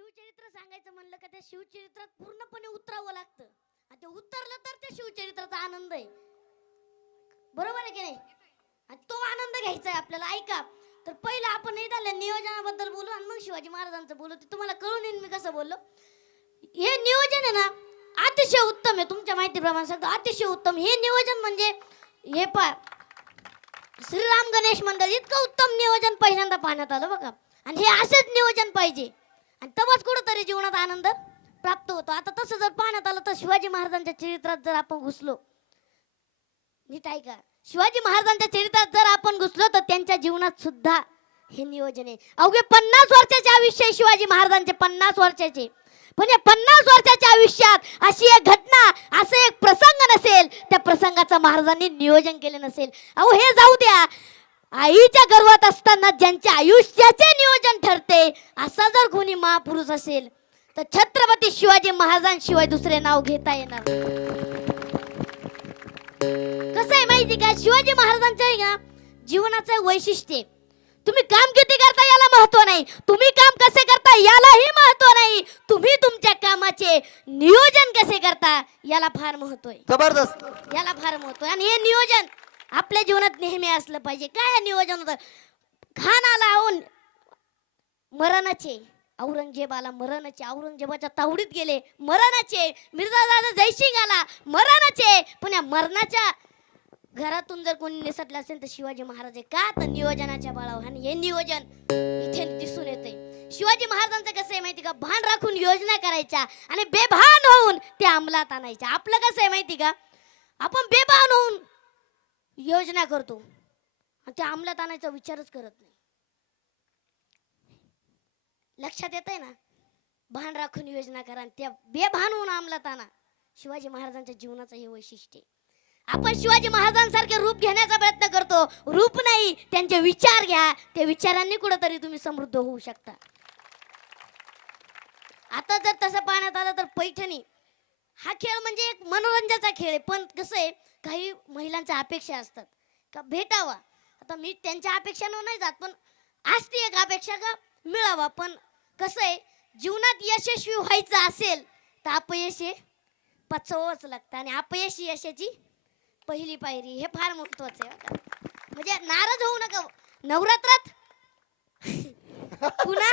शिवचरित्र सांगायचं म्हणलं का त्या शिवचरित्रात पूर्णपणे उतरावं लागतं. आणि ते उतरलं तर त्या शिवचरित्राचा आनंद आहे. बरोबर आहे की नाही? आणि तो आनंद घ्यायचा आहे आपल्याला. ऐका तर पहिलं आपण हे झालं नियोजनाबद्दल बोलू आणि मग शिवाजी महाराजांचं बोलू. ते तुम्हाला कळून येईल मी कसं बोललो. हे नियोजन आहे ना अतिशय उत्तम आहे. तुमच्या माहितीप्रमाणे सांगतो अतिशय उत्तम. हे नियोजन म्हणजे हे पा श्रीराम गणेश मंदिर इतकं उत्तम नियोजन पहिल्यांदा पाहण्यात आलं बघा. आणि हे असंच नियोजन पाहिजे. आणि तेव्हाच कुठंतरी जीवनात आनंद प्राप्त होतो. आता तसं जर पाहण्यात आलं तर शिवाजी महाराजांच्या चरित्रात जर आपण घुसलो नीट ऐका. शिवाजी महाराजांच्या चरित्रात जर आपण घुसलो तर त्यांच्या जीवनात सुद्धा हे नियोजन आहे. अवघे पन्नास वर्षाचे आयुष्य आहे शिवाजी महाराजांचे पन्नास वर्षाचे. पण या पन्नास वर्षाच्या आयुष्यात अशी एक घटना असं एक प्रसंग नसेल त्या प्रसंगाचं महाराजांनी नियोजन केलं नसेल. अहो हे जाऊ द्या. आईच्या गर्भात असताना ज्यांच्या आयुष्याचे नियोजन ठरते असा जर कोणी महापुरुष असेल तर छत्रपती शिवाजी महाराजांशिवाय दुसरे नाव घेता येणार. कसं आहे माहिती का? शिवाजी महाराजांचं आहे ना जीवनाचं वैशिष्ट्य. तुम्ही काम किती करता याला महत्त्व नाही. तुम्ही काम कसे करता यालाही महत्त्व नाही. तुम्ही तुमच्या कामाचे नियोजन कसे करता याला फार महत्त्व आहे. जबरदस्त. याला फार महत्त्व आहे. आणि हे नियोजन आपल्या जीवनात नेहमी असलं पाहिजे. काय नियोजन होतं? खान आला होऊन मरणाचे औरंगजेबाला मरणाचे औरंगजेबाच्या तावडीत गेले. मरणाचे मिर्झा जयसिंग आला मरणाचे. पण या मरणाच्या घरातून जर कोणी निसटलं असेल तर शिवाजी महाराज का? तर नियोजनाच्या बाळावर. आणि हे नियोजन इथे दिसून येते शिवाजी महाराजांचं कसं आहे माहिती का? भान राखून योजना करायच्या आणि बेभान होऊन ते अंमलात आणायच्या. आपलं कसं आहे माहिती का? आपण बेभान होऊन योजना करतो. आणि त्या अंमलात आणायचा विचारच करत नाही. लक्षात येत आहे ना? भान राखून योजना करा आणि त्या बेभान होऊन अंमलात आणा. शिवाजी महाराजांच्या जीवनाचं हे वैशिष्ट्य आपण शिवाजी महाराजांसारखे रूप घेण्याचा प्रयत्न करतो. रूप नाही त्यांचे विचार घ्या. त्या विचारांनी कुठंतरी तुम्ही समृद्ध होऊ शकता. आता जर तसं पाहण्यात आलं तर पैठणी. हा खेळ म्हणजे एक मनोरंजनाचा खेळ आहे. पण कसं आहे काही महिलांच्या अपेक्षा असतात. का भेटावा. आता मी त्यांच्या अपेक्षानं नाही जात पण असते एक अपेक्षा का मिळावा. पण कसं आहे जीवनात यशस्वी व्हायचं असेल तर अपयश हे पचवावंच लागतं. आणि अपयश ही यशाची पहिली पायरी. हे फार महत्वाचं आहे म्हणजे नाराज होऊ नका. नवरात्रात पुन्हा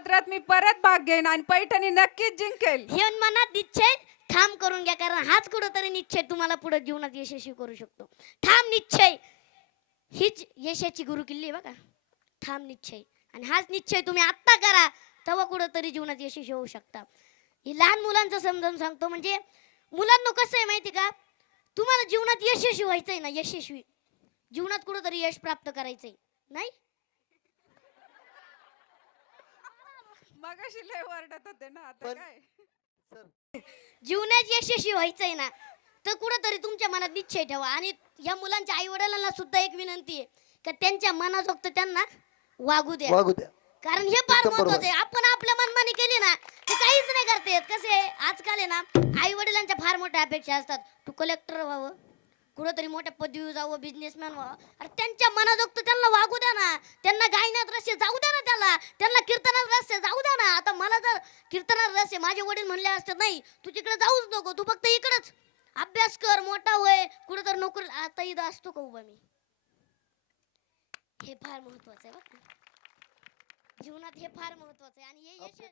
परत मी परत भाग घेईन आणि पैठणी नक्कीच जिंकेल. हे मनात निश्चय ठाम करून घ्या कारण हाच कुठंतरी निश्चय तुम्हाला पुढे जीवनात यशस्वी करू शकतो. ठाम निश्चय. हीच यशाची गुरु किल्ली आहे बघा. ठाम निश्चय. आणि हाच निश्चय तुम्ही आत्ता करा तेव्हा कुठंतरी जीवनात यशस्वी होऊ शकता. हे लहान मुलांचं समजावून सांगतो म्हणजे मुलांना कसं आहे माहिती का? तुम्हाला जीवनात यशस्वी व्हायचंय ना यशस्वी. जीवनात कुठंतरी यश प्राप्त करायचंय. नाही? मगाशी लय वरडत होते ना आता पण- काय? जीवनात यशस्वी व्हायचंय ना तर कुठंतरी तुमच्या मनात निश्चय ठेवा. आणि या मुलांच्या आई वडिलांना सुद्धा एक विनंती आहे का त्यांच्या मनाजोगतं त्यांना वागू द्या. वागू द्या. कारण हे फार एकदम बरोबर. महत्वाचं आहे. आपण आपल्या मनमानी केली ना ते काहीच नाही करता. कसे आजकाल आहे ना आई वडिलांच्या फार मोठ्या अपेक्षा असतात. तू कलेक्टर व्हावं कुठंतरी मोठ्या पदवी जावं बिझनेसमॅन व्हावं. अरे त्यांच्या मनाजोगतं त्यांना वागू द्या ना. त्यांना गायनात रस्ते जाऊ द्या त्याला त्यांना कीर्तनात रस आहे. जाऊ द्या ना. आता मला जर कीर्तनात रस आहे माझे वडील म्हणले असते नाही तू तिकडे जाऊच नको तू फक्त इकडंच अभ्यास कर मोठा होय. कुठं तर नोकरी आता इथं असतो का उभा मी? हे फार महत्वाचं आहे बघ जीवनात हे फार महत्वाचं आहे. आणि हे यश